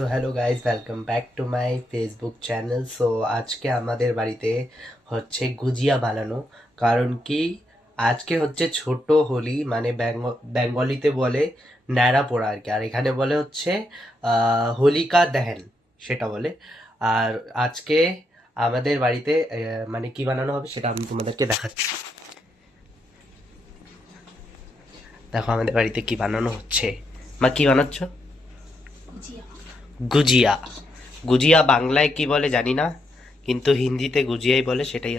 So hello guys, welcome back to my Facebook channel. So আজকে আমাদের বাড়িতে হচ্ছে গুজিয়া বানানো। কারণ কি, আজকে হচ্ছে ছোট হোলি, মানে বেঙ্গলিতে বলে ন্যাড়া পোড়া আর কি, আর এখানে বলে হচ্ছে হোলিকা দহন, সেটা বলে। আর আজকে আমাদের বাড়িতে মানে কি বানানো হবে সেটা আমি তোমাদেরকে দেখাচ্ছি। দেখো আমাদের বাড়িতে কি বানানো হচ্ছে। মা কি বানাচ্ছ? গুজিয়া। গুজিয়া বাংলায় কি বলে জানি না, কিন্তু হিন্দিতে গুজিয়াই বলে, সেটাই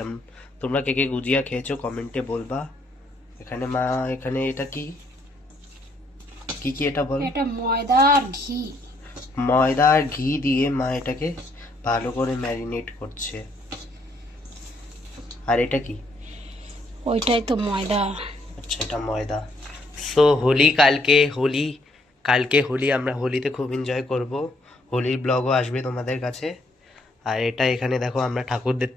তোমরা কে কে গুজিয়া খেয়েছো কমেন্টে বলবা। এখানে মা, এখানে এটা কি কি কি এটা বল। এটা ময়দা আর ঘি। ময়দা আর ঘি দিয়ে মা এটাকে ভালো করে ম্যারিনেট করছে। আর এটা কি? ওইটাই তো ময়দা। আচ্ছা, এটা ময়দা। সো হোলি, কালকে হোলি, আমরা হোলিতে খুব এনজয় করব। হোলির ব্লগও আসবে তোমাদের কাছে। আর এটা এখানে দেখো, আমরা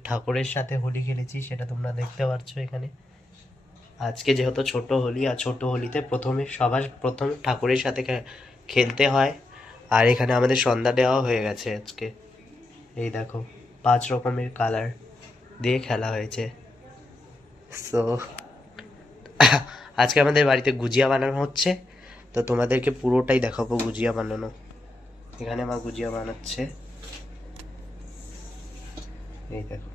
ঠাকুরের সাথে হোলি খেলেছি, সেটা তোমরা দেখতে পাচ্ছ এখানে। আজকে যেহেতু ছোট হোলি, আর ছোট হোলিতে সবার প্রথমে ঠাকুরের সাথে খেলতে হয়। আর এখানে আমাদের সন্ধ্যা দেওয়া হয়ে গেছে আজকে। এই দেখো, 5 রকমের কালার দিয়ে খেলা হয়েছে। সো আজকে আমাদের বাড়িতে গুজিয়া বানানো হচ্ছে, তো তোমাদেরকে পুরোটাই দেখাবো গুজিয়া বানানো। এখানে মা গুজিয়া বানাচ্ছে, এই দেখো।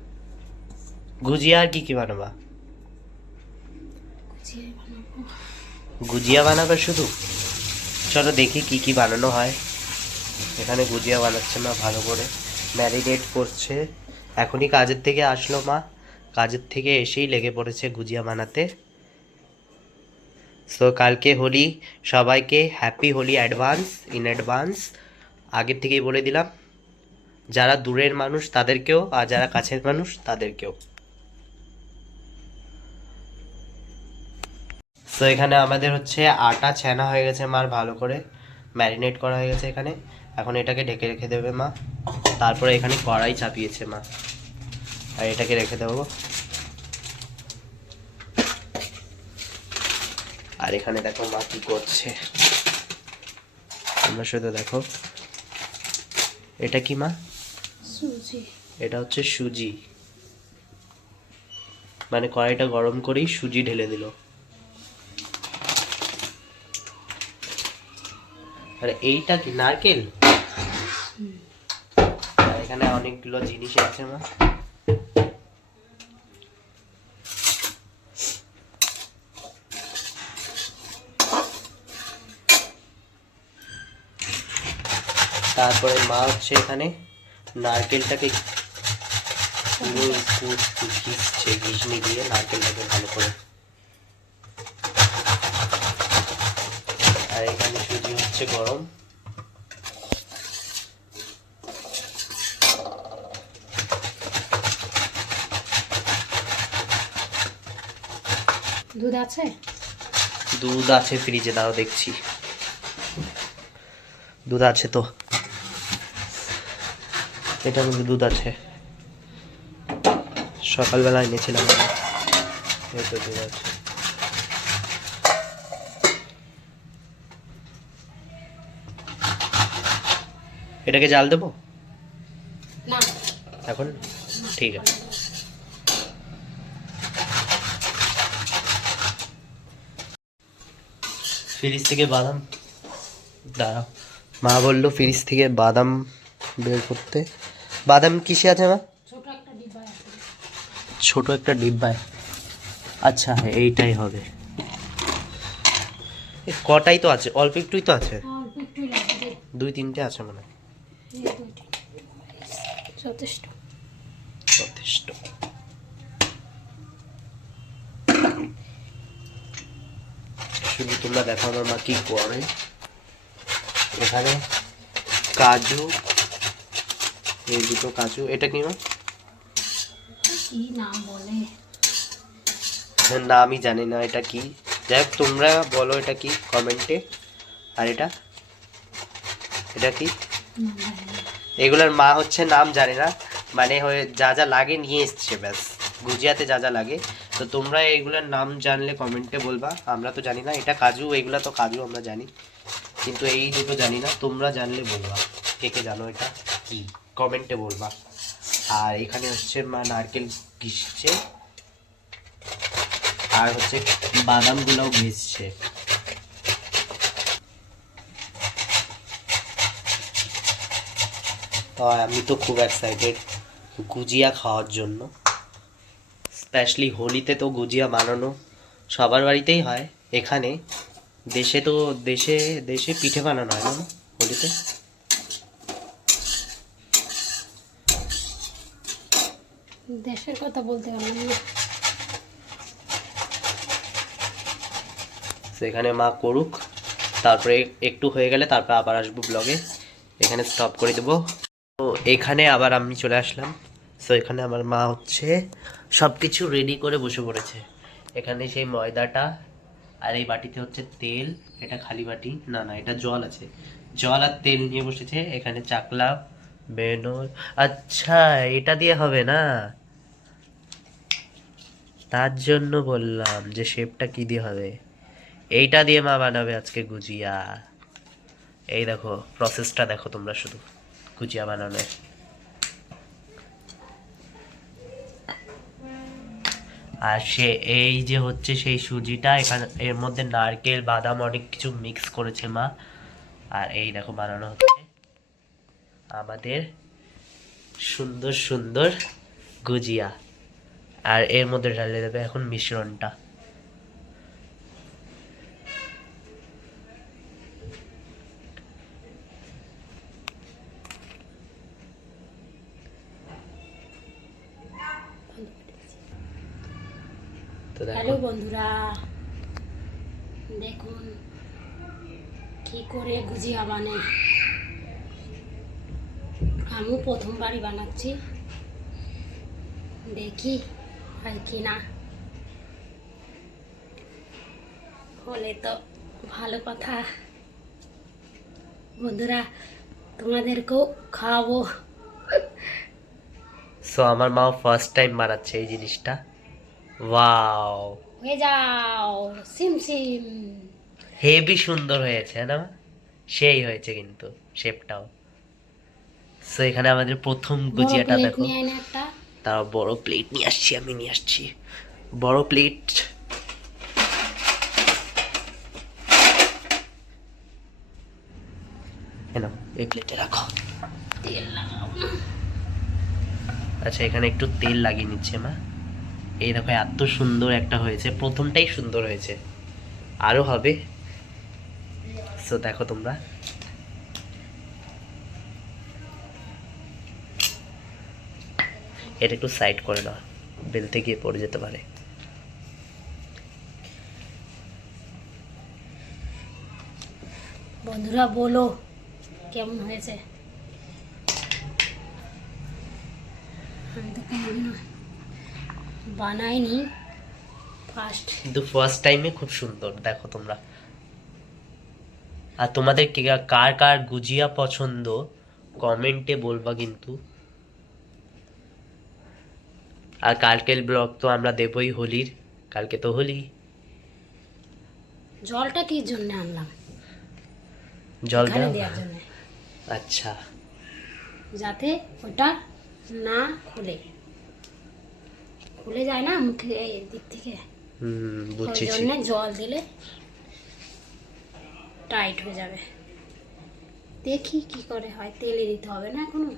গুজিয়া আর কি কি বানাবা? গুজিয়া বানাবে শুধু? চলো দেখি কি কি বানানো হয়। এখানে গুজিয়া বানাচ্ছে মা, ভালো করে ম্যারিনেট করছে। এখনই কাজের থেকে আসলো মা, কাজের থেকে এসেই লেগে পড়েছে গুজিয়া বানাতে। সো কালকে হোলি, সবাইকে হ্যাপি হোলি ইন অ্যাডভান্স। আগের থেকেই বলে দিলাম, যারা দূরের মানুষ তাদেরকেও, আর যারা কাছের মানুষ তাদেরকেও। সো এখানে আমাদের হচ্ছে আটা ছানা হয়ে গেছে মার, ভালো করে ম্যারিনেট করা হয়ে গেছে এখানে। এখন এটাকে ঢেকে রেখে দেবে মা। তারপরে এখানে কড়াই চাপিয়েছে মা, আর এটাকে রেখে দেবো। আর এখানে দেখো মা কি করছে, তোমরা শুধু দেখো। এটা কি মা? সুজি। এটা হচ্ছে সুজি, মানে কড়াইটা গরম করেই সুজি ঢেলে দিল। আর এইটা কি, নারকেল? আর এখানে অনেকগুলো জিনিস আছে মা। তারপরে মা হচ্ছে এখানে নারকেলটাকে ঘিসছে, ঘিসনি দিয়ে নারকেলটাকে ভালো করে। আর এখানে সুজি হচ্ছে গরম। দুধ আছে? দুধ আছে ফ্রিজে, দাও দেখছি। দুধ আছে তো, এটার মধ্যে দুধ আছে, সকালবেলা এনেছিলাম আমি। এই তো দুধ আছে। এটাকে জাল দেবো না এখন? ঠিক আছে। ফ্রিজ থেকে বাদাম, দাঁড়াও, মা বললো ফ্রিজ থেকে বাদাম বের করতে। বাদাম কিসে আছে মা? ছোট একটা ডিব্বা আছে। ছোট একটা ডিব্বায়? আচ্ছা হ্যাঁ, এইটাই হবে। কটাই তো আছে, অল্প একটুই তো আছে। অল্প একটু লাগবে। 2-3টে আছে মনে হয়। এই দুইটা যথেষ্ট। যথেষ্ট। শুধু তোমরা দেখো আমার মা কি করে। এখানে কাজু, এই দুটো কাজু। এটা কি মা? কি নাম বলে? না আমি জানি না এটা কি, যাই হোক তোমরা বলো এটা কি কমেন্টে। আর এটা, এটা কি? এগুলোর মা হচ্ছে নাম জানে না, মানে হয়ে যা যা লাগে নিয়ে এসছে ব্যাস, গুজিয়াতে যা যা লাগে। তো তোমরা এগুলোর নাম জানলে কমেন্টে বলবা, আমরা তো জানি না। এটা কাজু, এগুলা তো কাজু আমরা জানি, কিন্তু এই দুটো জানি না, তোমরা জানলে বলবা। কে কে জানো এটা কি, কমেন্টে বলবা। আর এখানে হচ্ছে মা নারকেল ঘিসছে, আর হচ্ছে বাদামগুলোও ঘিসছে। তো আমি তো খুব এক্সাইটেড গুজিয়া খাওয়ার জন্য। স্পেশালি হোলিতে তো গুজিয়া বানানো সবার বাড়িতেই হয়। এখানে দেশে তো দেশে দেশে পিঠে বানানো হয় না হোলিতে। দেশের কথা বলতে পারলাম না। সেখানে মা করুক, তারপরে একটু হয়ে গেলে তারপর আবার আসবো ব্লগে। এখানে স্টপ করে দেবো। তো এখানে আবার আমি চলে আসলাম। সো এখানে আমার মা হচ্ছে সব কিছু রেডি করে বসে পড়েছে। এখানে সেই ময়দাটা, আর এই বাটিতে হচ্ছে তেল। এটা খালি বাটি না, না এটা জল আছে, জল আর তেল নিয়ে বসেছে। এখানে চাকলা বেনর, আচ্ছা এটা দিয়ে হবে না, তার জন্য বললাম যে শেপটা কি দিয়ে হবে। এইটা দিয়ে মা বানাবে আজকে গুজিয়া। এই দেখো প্রসেসটা দেখো তোমরা শুধু গুজিয়া বানানোর। আর সে এই যে হচ্ছে সেই সুজিটা, এখানে এর মধ্যে নারকেল বাদাম অনেক কিছু মিক্স করেছে মা। আর এই দেখো বানানো হচ্ছে আমাদের সুন্দর সুন্দর গুজিয়া। আর এর মধ্যে ঢালে দেবে এখন মিশ্রণটা। তো হ্যালো দেখো বন্ধুরা, দেখুন কি করে গুজিয়া বানাই। আমি প্রথমবারই বানাচ্ছি, দেখি হয় কি না। হলে তো ভালো কথা, বন্ধুরা তোমাদেরকেও খাওয়াবো। সো আমার মাও ফার্স্ট টাইম বানাচ্ছে এই জিনিসটা। ওয়াও, হয়ে যাও সিম সিম। হেভি সুন্দর হয়েছে না, সেই হয়েছে কিন্তু শেপটাও। সো এখানে আমাদের প্রথম বড় গুজিয়াটা প্লেট দেখো। নিয়ে আয় না একটা। তার বড় প্লেট নিয়ে আসছি, আমি নিয়ে আসছি বড় প্লেট। এই প্লেটে রাখো। তেল লাগাও। আচ্ছা এখানে একটু তেল লাগিয়ে নিচ্ছে মা। এই দেখো এত সুন্দর একটা হয়েছে, প্রথমটাই সুন্দর হয়েছে, আরো হবে। সো দেখো তোমরা, এটা একটু সাইড করে নাও, বেলতে গিয়ে পড়ে যেতে পারে। বন্ধুরা বলো কেমন হয়েছে। আমি তো কোনোদিনও বানাইনি, ফার্স্ট। কিন্তু ফার্স্ট টাইমে খুব সুন্দর দেখো তোমরা। আর তোমাদের কার কার গুজিয়া পছন্দ কমেন্টে বলবা কিন্তু। আর কালকের ব্লগ তো আমরা দেবই হোলির, কালকে তো হোলি। জলটা কি জন্য আনলাম? জল এখানে দাও। দেওয়ার জন্য, আচ্ছা যাতে ওটা না খুলে যায় না মুখে এই দিক থেকে। ওই বুঝছি। জন্য জল দিলে টাইট হয়ে যাবে। দেখি কি করে হয়, তেলে দিতে হবে না এখনো।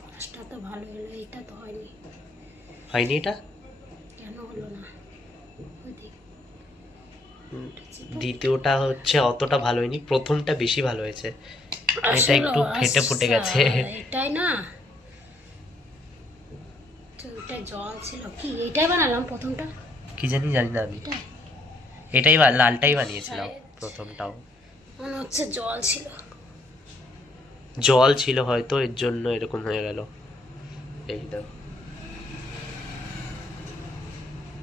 ফার্স্টটা তো ভালো হলো, এটা তো হয়নি। হয়নি এটা? কেন হলো না? ওই দেখ, দ্বিতীয়টা হচ্ছে অতটা ভালো হয়নি, প্রথমটা বেশি ভালো হয়েছে। এটা একটু ফেটে ফুটে গেছে। এটাই না তো, ওটা জল ছিল কি? এটাই বানালাম প্রথমটা। কি জানি, জানি না আমি। এটাই এটাই লালটাই বানিয়েছিলাম প্রথমটাও। মনে হচ্ছে জল ছিল। জল ছিল হয়তো, এর জন্য এরকম হয়ে গেল। এই দাও,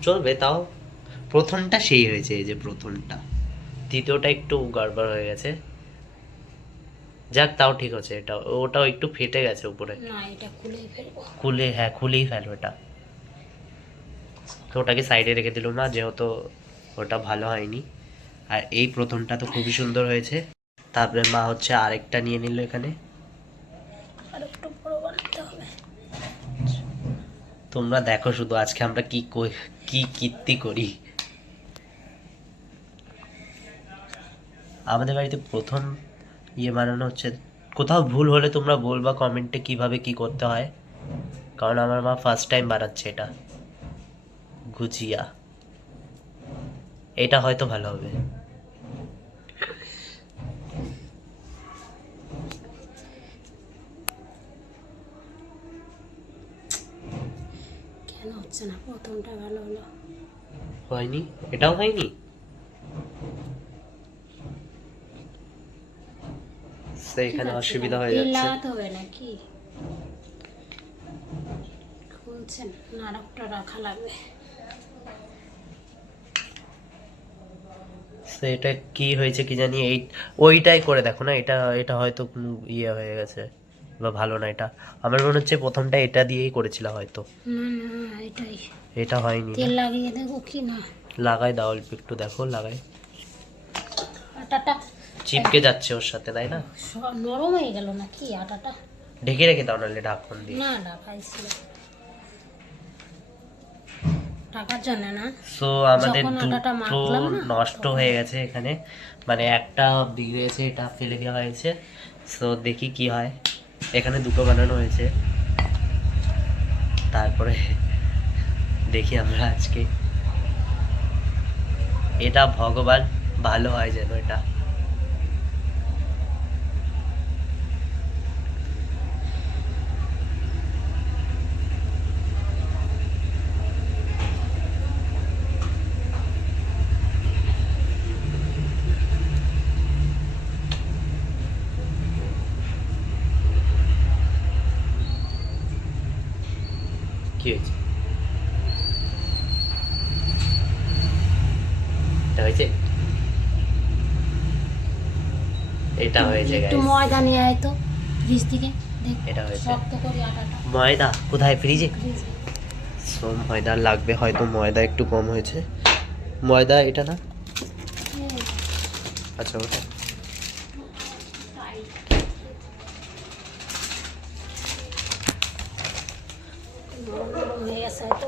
চলবে তাও। প্রথমটা সেই হয়েছে, এই যে প্রথমটা। দ্বিতীয়টা একটু গড়বড় হয়ে গেছে, যাক তাও ঠিক আছে। এটা ওটাও একটু ফেটে গেছে উপরে। না, এটা খুলেই ফেলবো। হ্যাঁ খুলেই ফেলো এটা। তো ওটাকে সাইডে রেখে দিল না, যেহেতু ওটা ভালো হয়নি। আর এই প্রথমটা তো খুবই সুন্দর হয়েছে। তারপরে মা হচ্ছে আরেকটা নিয়ে নিল এখানে। আর একটু বড় বানাতে হবে। তোমরা দেখো শুধু আজকে আমরা কি কীর্তি করি। আমাদের বাড়িতে প্রথম বানানো হচ্ছে। কোথাও ভুল হলে তোমরা বলবা কমেন্টে কিভাবে কি করতে হয়, কারণ আমার মা ফার্স্ট টাইম বানাচ্ছে এটা গুজিয়া। এটা হয়তো ভালো হবে। কেন হচ্ছে না? প্রথমটা ভালো হলো। হয়নি? এটাও হয়নি? এখানে অসুবিধা হয়ে তেল যাচ্ছে। লাগাতে হবে নাকি? খুলছেন না, আর একটা রাখা লাগবে। এটা কি হয়েছে কি জানি, ওইটাই করে দেখো না। এটা এটা হয়তো কোনো হয়ে গেছে বা ভালো না। এটা আমার মনে হচ্ছে প্রথমটা এটা দিয়েই করেছিলাম হয়তো। না না, এটাই। এটা হয়নি না? তেল লাগিয়ে দেবো কি না? লাগাই দাও অল্প একটু, দেখো লাগাই। আটাটা চিপকে যাচ্ছে ওর সাথে, তাই না? নরম হয়ে গেল নাকি আটাটা? ঢেকে রেখে দাও নাহলে ঢাকন দিয়ে। না ঢাকাইছিল টাকার জন্য না। সো আমাদের যখন আটাটা দুটো মাখলাম না, নষ্ট হয়ে গেছে এখানে, মানে একটা বিগড়েছে, এটা ফেলে দেওয়া হয়েছে। সো দেখি কি হয়। এখানে দুটো বানানো হয়েছে, তারপরে দেখি আমরা আজকে। এটা ভগবান ভালো হয় যেন এটা। কি হয়েছে? এটা হয়েছে? এটা হয়েছে একটু গাইস। ময়দা নিয়ে আয় তো ফ্রিজ থেকে, দেখ এটা হয়েছে। শক্ত করে আটাটা। ময়দা কোথায়? ফ্রিজে? ফ্রিজে সো ময়দা লাগবে হয়তো, ময়দা একটু কম হয়েছে। ময়দা এটা না? আচ্ছা ওটা। হয়ে গেছে হয়তো।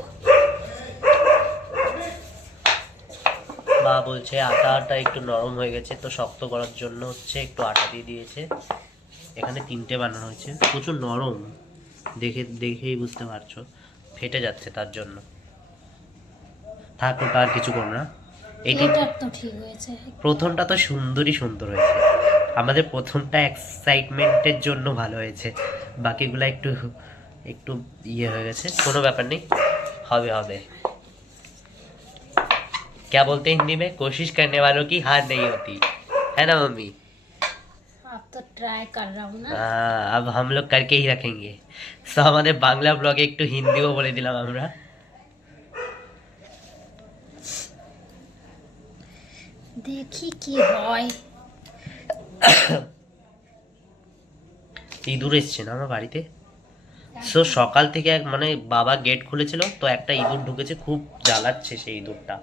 মা বলছে আটাটা একটু নরম হয়ে গেছে, তো শক্ত করার জন্য হচ্ছে একটু আটা দিয়ে দিয়েছে। এখানে তিনটে বানানো হয়েছে, প্রচুর নরম, দেখেই বুঝতে পারছো। ফেটে যাচ্ছে তার জন্য। থাক ওটা আর কিছু করো না। এইটি এটার তো ঠিক হয়েছে। প্রথমটা তো সুন্দর হয়েছে। আমাদের প্রথমটা এক্সাইটমেন্টের জন্য ভালো হয়েছে, বাকিগুলো একটু একটু হয়ে গেছে। কোনো ব্যাপার নেই, হবে হবে। क्या बोलते हैं हिंदी में? कोशिश करने वालों की हार नहीं होती, है ना मम्मी? अब तो ट्राई कर रहा हूँ ना। अब हम लोग करके ही रखेंगे। सो আমাদের বাংলা ব্লগে একটু হিন্দিও বলে দিলাম আমরা। দেখি কি হয়। ইঁদুর এসছে না আমার বাড়িতে। সো সকাল থেকে মানে বাবা গেট খুলেছিল, তো একটা ইঁদুর ঢুকেছে, খুব জ্বালাচ্ছে সেই ইঁদুরটা।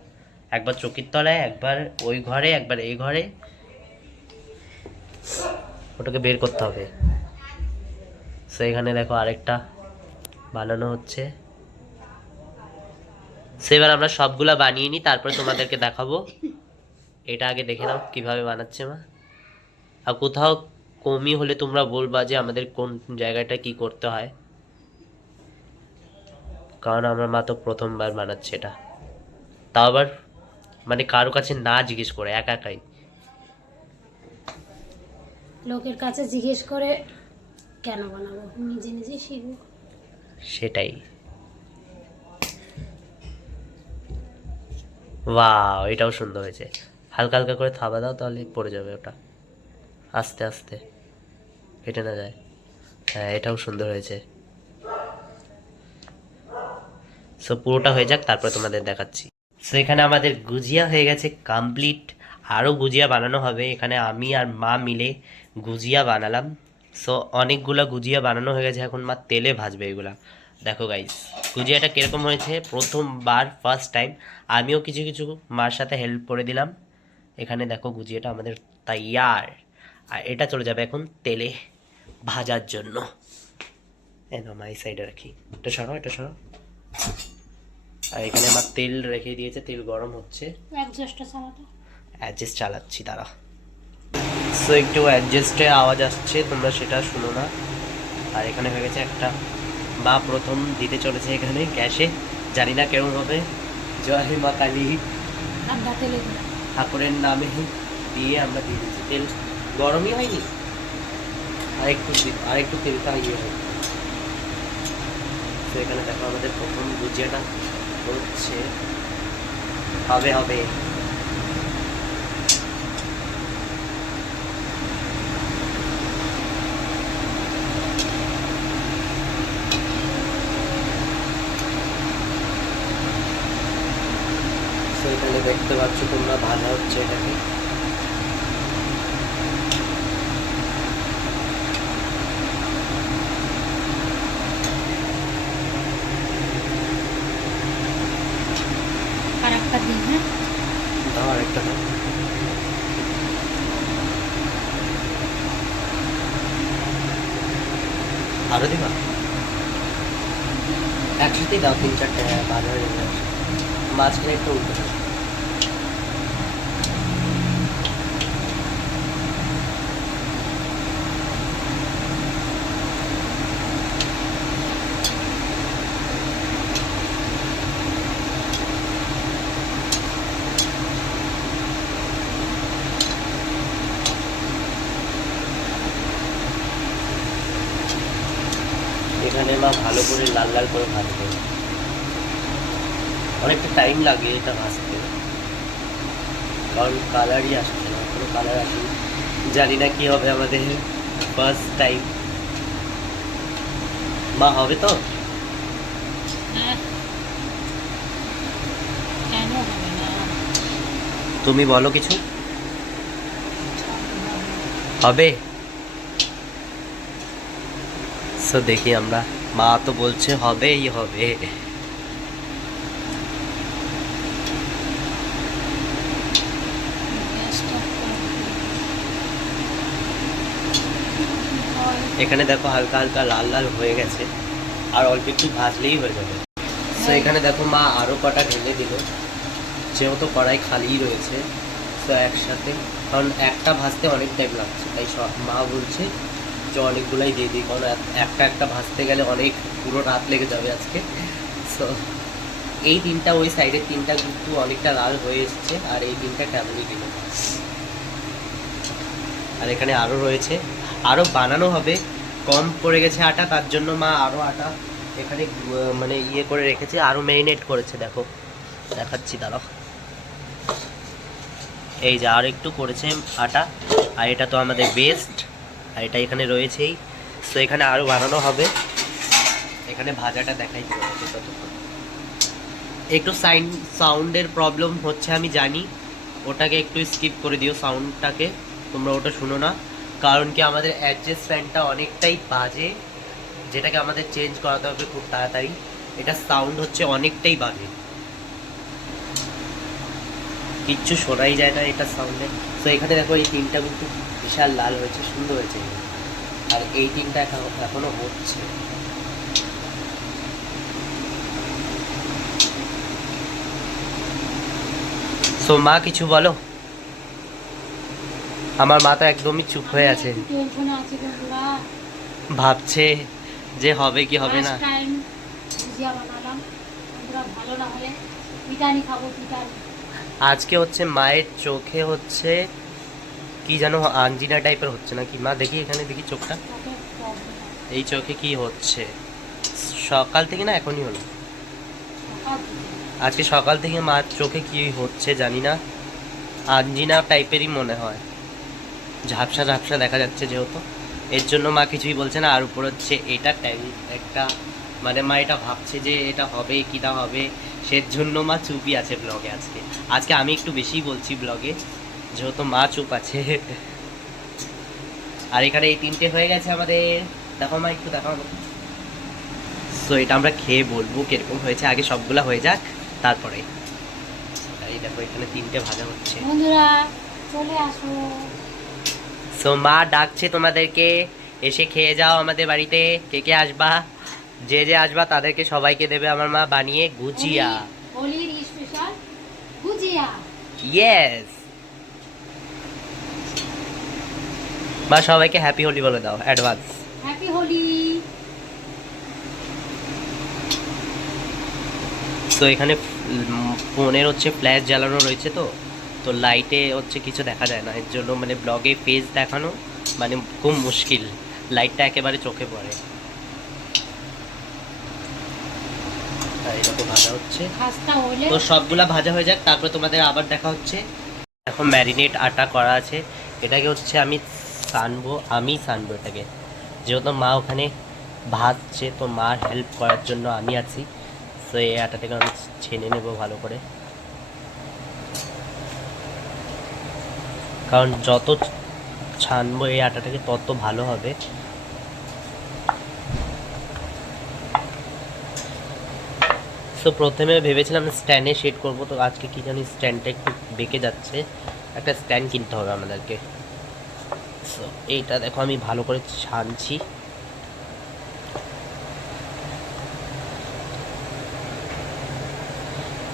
একবার চকির তলায়, একবার ওই ঘরে, একবার এই ঘরে। ওটাকে বের করতে হবে। সো এখানে দেখো আরেকটা বানানো হচ্ছে। সেবার আমরা সবগুলা বানিয়ে নিই, তারপরে তোমাদেরকে দেখাবো। এটা আগে দেখে নাও কিভাবে বানাচ্ছে মা। আর কোথাও কমই হলে তোমরা বলবা যে আমাদের কোন জায়গাটা কি করতে হয়, কারণ আমার মা তো প্রথমবার বানাচ্ছে এটা, তাও আবার মানে কারো কাছে না জিজ্ঞেস করে একাই। লোকের কাছে জিজ্ঞেস করে কেন বানাবো, নিজে নিজে শিখবো। সেটাই। বাহ, এটাও সুন্দর হয়েছে। হালকা হালকা করে থাবা দাও, তাহলে পড়ে যাবে ওটা। আস্তে আস্তে, ফেটে না যায়। হ্যাঁ, এটাও সুন্দর হয়েছে। সো পুরোটা হয়ে যাক, তারপর তোমাদের দেখাচ্ছি। সো এখানে আমাদের গুজিয়া হয়ে গেছে কমপ্লিট। আরও গুজিয়া বানানো হবে। এখানে আমি আর মা মিলে গুজিয়া বানালাম। সো অনেকগুলো গুজিয়া বানানো হয়ে গেছে, এখন মা তেলে ভাজবে এগুলা। দেখো গাইস, গুজিয়াটা কীরকম হয়েছে প্রথমবার, ফার্স্ট টাইম। আমিও কিছু কিছু মার সাথে হেল্প করে দিলাম। এখানে দেখো গুজিয়াটা আমাদের তৈয়ার। আর এটা চলে যাবে এখন তেলে ভাজার জন্য। মা এই সাইডে রাখি, এটা সরাও, এটা সরাও। আর এখানে আমার তেল রেখে দিয়েছে, তেল গরম হচ্ছে। অ্যাডজাস্ট চালাচ্ছি তারা। সো একটু অ্যাডজাস্টের আওয়াজ আসছে, তোমরা সেটা শুনো না। আর এখানে হয়ে গেছে একটা, মা প্রথম দিতে চলেছে এখানে গ্যাসে, জানি না কেমন হবে। জয় মা কালী, ঠাকুরের নামে দিয়ে আমরা দিয়ে দিচ্ছি। তেল গরমই হয়নি, আর একটু তেলটা ইয়ে হবে। তো এখানে দেখো আমাদের প্রথম গুজিয়াটা হচ্ছে, হবে হবে। তো এখানে দেখতে পাচ্ছ তোমরা, ভাজা হচ্ছে এটাকে। দাও আরেকটা দাও। আরো দিবা, একসাথেই দাও, 3-4টে ভাজা হয়ে যাবে। মাঝখানে একটু উল্টে দাও। এখানে মা ভালো করে লাল লাল করে ভাজবে, অনেকটা টাইম লাগে এটা ভাজতে, কারণ কালারই আসছে না, কোনো কালার আসেনি। জানি না কি হবে আমাদের, ফার্স্ট টাইম। মা হবে তো? তুমি বলো কিছু, হবে? সো দেখি আমরা, মা তো বলছে হবেই হবে। এখানে দেখো হালকা হালকা লাল লাল হয়ে গেছে, আর অল্প একটু ভাজলেই হয়ে যাবে। তো এখানে দেখো মা আরও কটা ঢেলে দিল, যেহেতু কড়াই খালিই রয়েছে। তো একসাথে, কারণ একটা ভাজতে অনেক টাইম লাগছে, তাই সব মা বলছে যে অনেকগুলাই দিয়ে দিই, কারণ একটা একটা ভাজতে গেলে অনেক, পুরো রাত লেগে যাবে আজকে। সো এই তিনটা, ওই সাইডের তিনটা কিন্তু অনেকটা লাল হয়ে এসছে, আর এই তিনটা কেমনই দিল। আর এখানে আরও রয়েছে, আরও বানানো হবে, কম পড়ে গেছে আটা, তার জন্য মা আরও আটা এখানে মানে ইয়ে করে রেখেছে, আরও ম্যারিনেট করেছে। দেখো দেখাচ্ছি দাঁড়াও, এই যে আর একটু করেছে আটা, আর এটা তো আমাদের বেস্ট, আর এটা এখানে রয়েছেই। তো এখানে আরও বানানো হবে। এখানে ভাজাটা দেখাই, একটু সাউন্ডের প্রবলেম হচ্ছে আমি জানি, ওটাকে একটু স্কিপ করে দিও, সাউন্ডটাকে তোমরা ওটা শুনো না, কারণ কি আমাদের অ্যাডজাস্ট ফ্যানটা অনেকটাই বাজে, যেটাকে আমাদের চেঞ্জ করাতে হবে খুব তাড়াতাড়ি। এটা সাউন্ড হচ্ছে অনেকটাই বাজে, কিচ্ছু শোনাই যায় না এটা সাউন্ডে। তো এখানে দেখো এই তিনটা কিন্তু বিশাল লাল হয়েছে, সুন্দর হয়েছে, আর এই তিনটা এখনো হচ্ছে। সো মা কিছু বলো, আমার মা তো একদমই চুপ হয়ে আছে, ভাবছে যে হবে কি হবে না। আজকে হচ্ছে মায়ের চোখে হচ্ছে কি যেন আঞ্জিনা টাইপের হচ্ছে নাকি, মা দেখি এখানে দেখি চোখটা, এই চোখে কি হচ্ছে সকাল থেকে, না এখনই হলো, আজকে সকাল থেকে মার চোখে কি হচ্ছে জানি না, আঞ্জিনা টাইপেরই মনে হয়, ঝাপসা ঝাপসা দেখা যাচ্ছে যেহেতু, এর জন্য মা কিছুই বলছে না। আর উপর হচ্ছে এটা একটা, মানে মা এটা ভাবছে যে এটা হবে কি না হবে, সেজন্য মা চুপই আছে ব্লগে আজকে। আজকে আমি একটু বেশিই বলছি ব্লগে, যেহেতু মা চুপ আছে। আর এখানে এই তিনটে হয়ে গেছে আমাদের, দেখো মা একটু দেখো। সো এটা আমরা খেয়ে বলবো কিরকম হয়েছে, আগে সবগুলা হয়ে যাক তারপরে। এই দেখো এখানে তিনটে ভাজা হচ্ছে। বন্ধুরা চলে আসো। সো মা ডাকছে তোমাদেরকে, এসে খেয়ে যাও আমাদের বাড়িতে। কে কে আসবা? যে যে আসবা তাদেরকে সবাইকে দেবে আমার মা বানিয়ে গুজিয়া। হোলির স্পেশাল গুজিয়া। ইয়েস। মা সবাইকে হ্যাপি হোলি বলে দাও অ্যাডভান্স। হ্যাপি হোলি। তো এখানে ফোনের হচ্ছে ফ্ল্যাশ জ্বালানো রয়েছে, তো তো লাইটে হচ্ছে কিছু দেখা যায় না, এর জন্য মানে ব্লগে ফেস দেখানো মানে খুব মুশকিল, লাইটটা একেবারে চোখে পড়ে। আর এরকম ভাজা হচ্ছে, খাস্তা হলে তো সবগুলা ভাজা হয়ে যাক, তারপরে তোমাদের আবার দেখা হচ্ছে। এখন ম্যারিনেট আটা করা আছে, এটাকে হচ্ছে আমি সানবো এটাকে, যেহেতু মা ওখানে ভাজছে, তো মার হেল্প করার জন্য আমি আছি। তো এই আটাটাকে আমি ছেনে নেব ভালো করে, কারণ যত ছানবো এই আটাটাকে তত ভালো হবে। তো প্রথমে ভেবেছিলাম স্ট্যান্ডে সেট করব, তো আজকে কি জানি স্ট্যান্ডটা একটু বেঁকে যাচ্ছে, একটা স্ট্যান্ড কিনতে হবে আমাদেরকে। সো এইটা দেখো আমি ভালো করে ছানছি।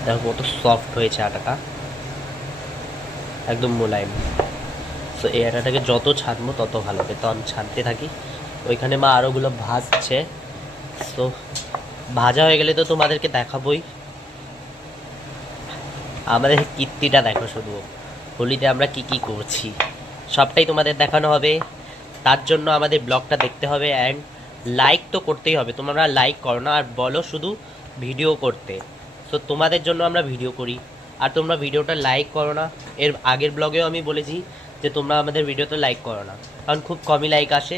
দেখো কত সফট হয়েছে আটাটা, একদম মোলায়েম। সো এই আটাটাকে যত ছানবো তত ভালো হবে, তো আমি ছানতে থাকি। ওইখানে মা আরোগুলো ভাজছে। সো ভাজা হয়ে গেলে তো তোমাদেরকে দেখাবোই। আমাদের কীর্তিটা দেখো শুধু, হোলিতে আমরা কি কি করছি সবটাই তোমাদের দেখানো হবে। তার জন্য আমাদের ব্লগটা দেখতে হবে, অ্যান্ড লাইক তো করতেই হবে। তোমরা লাইক করো না আর বলো শুধু ভিডিও করতে, তো তোমাদের জন্য আমরা ভিডিও করি আর তোমরা ভিডিওটা লাইক করো না। এর আগের ব্লগেও আমি বলেছি যে তোমরা আমাদের ভিডিওতে লাইক করো না, কারণ খুব কমই লাইক আসে,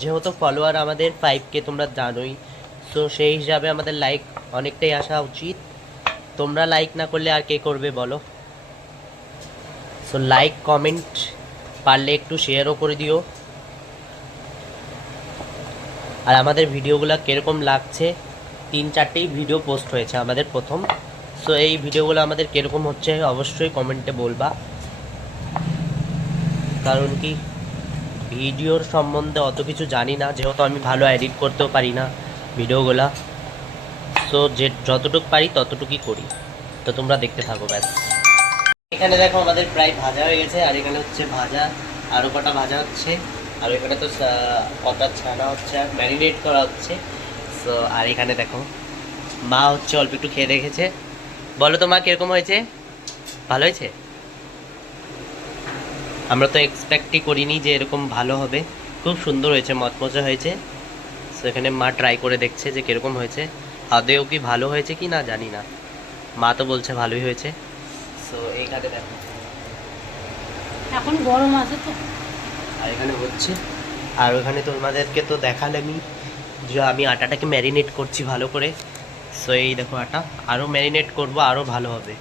যেহেতু ফলোয়ার আমাদের 5K তোমরা জানোই। সো সেই হিসাবে আমাদের লাইক অনেকটাই আসা উচিত। তোমরা লাইক না করলে আর কে করবে বলো? সো লাইক কমেন্ট পারলে একটু শেয়ারও করে দিও। আর আমাদের ভিডিওগুলো কীরকম লাগছে, 3-4টেই ভিডিও পোস্ট হয়েছে আমাদের প্রথম। সো এই ভিডিওগুলো আমাদের কীরকম হচ্ছে অবশ্যই কমেন্টে বলবা, কারণ কি ভিডিওর সম্বন্ধে অত কিছু জানি না, যেহেতু আমি ভালো এডিট করতেও পারি না ভিডিওগুলা। সো যে যতটুকু পারি ততটুকুই করি, তো তোমরা দেখতে থাকো ব্যাস। এখানে দেখো আমাদের প্রায় ভাজা হয়ে গেছে, আর এখানে হচ্ছে ভাজা, আরও কটা ভাজা হচ্ছে, আর এখানে তো কটা ছানা হচ্ছে আর ম্যারিনেট করা হচ্ছে। সো আর এখানে দেখো মা হচ্ছে অল্প একটু খেয়ে দেখেছে। বলো তো মা কীরকম হয়েছে? ভালো হয়েছে? আমরা তো এক্সপেক্টই করিনি যে এরকম ভালো হবে, খুব সুন্দর হয়েছে, মচমচে হয়েছে। সো এখানে মা ট্রাই করে দেখছে যে কীরকম হয়েছে, আদেও কি ভালো হয়েছে কি না জানি না, মা তো বলছে ভালোই হয়েছে। সো এইখানে দেখো এখন গরম আছে তো। আর এখানে হচ্ছে, আর ওখানে তোমাদেরকে তো দেখালামই যে আমি আটাটাকে ম্যারিনেট করছি ভালো করে। সো এই দেখো আটা আরও ম্যারিনেট করব, আরও ভালো হবে।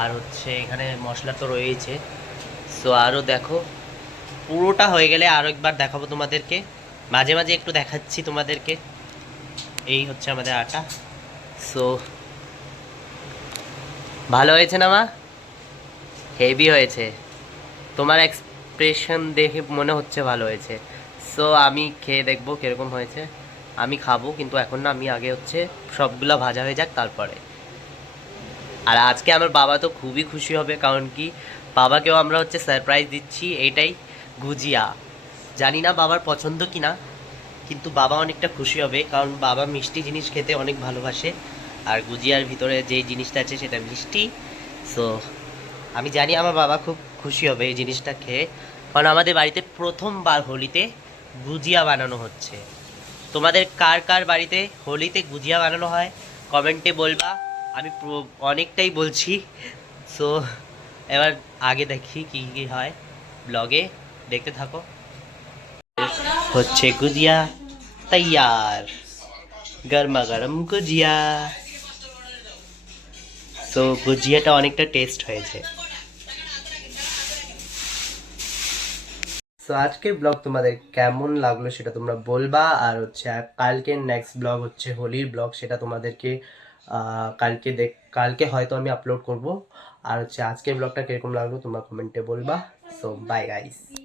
আর হচ্ছে এখানে মশলা তো রয়েছে। সো আরও দেখো পুরোটা হয়ে গেলে আরও একবার দেখাবো তোমাদেরকে, মাঝে মাঝে একটু দেখাচ্ছি তোমাদেরকে। এই হচ্ছে আমাদের আটা। সো ভালো হয়েছে না মা? হেভি হয়েছে, তোমার এক্সপ্রেশন দেখে মনে হচ্ছে ভালো হয়েছে। সো আমি খেয়ে দেখবো কীরকম হয়েছে। আমি খাবো কিন্তু এখন না, আমি আগে হচ্ছে সবগুলো ভাজা হয়ে যাক তারপরে। আর আজকে আমার বাবা তো খুবই খুশি হবে, কারণ কি বাবাকেও আমরা হচ্ছে সারপ্রাইজ দিচ্ছি, এইটাই গুজিয়া। জানি না বাবার পছন্দ কি না, কিন্তু বাবা অনেকটা খুশি হবে, কারণ বাবা মিষ্টি জিনিস খেতে অনেক ভালোবাসে, আর গুজিয়ার ভিতরে যেই জিনিসটা আছে সেটা মিষ্টি। সো আমি জানি আমার বাবা খুব খুশি হবে এই জিনিসটা খেয়ে, কারণ আমাদের বাড়িতে প্রথমবার হোলিতে গুজিয়া বানানো হচ্ছে। তোমাদের কার কার বাড়িতে হোলিতে গুজিয়া বানানো হয় কমেন্টে বলবা। আমি অনেকটাই বলছি। সো এবার আগে দেখি কি কি হয়, ব্লগে দেখতে থাকো। হচ্ছে গুজিয়া তৈয়ার, গরমা গরম গুজিয়া। তো গুজিয়াটা অনেকটা টেস্ট হয়েছে। সো আজকের ব্লগ তোমাদের কেমন লাগলো সেটা তোমরা বলবা। আর হচ্ছে কালকে নেক্সট ব্লগ হচ্ছে হোলির ব্লগ, সেটা তোমাদেরকে কালকে কালকে হয়তো আমি আপলোড করব। আর হচ্ছে আজকের ব্লগটা কিরকম লাগলো তোমরা কমেন্টে বলবা। So bye guys.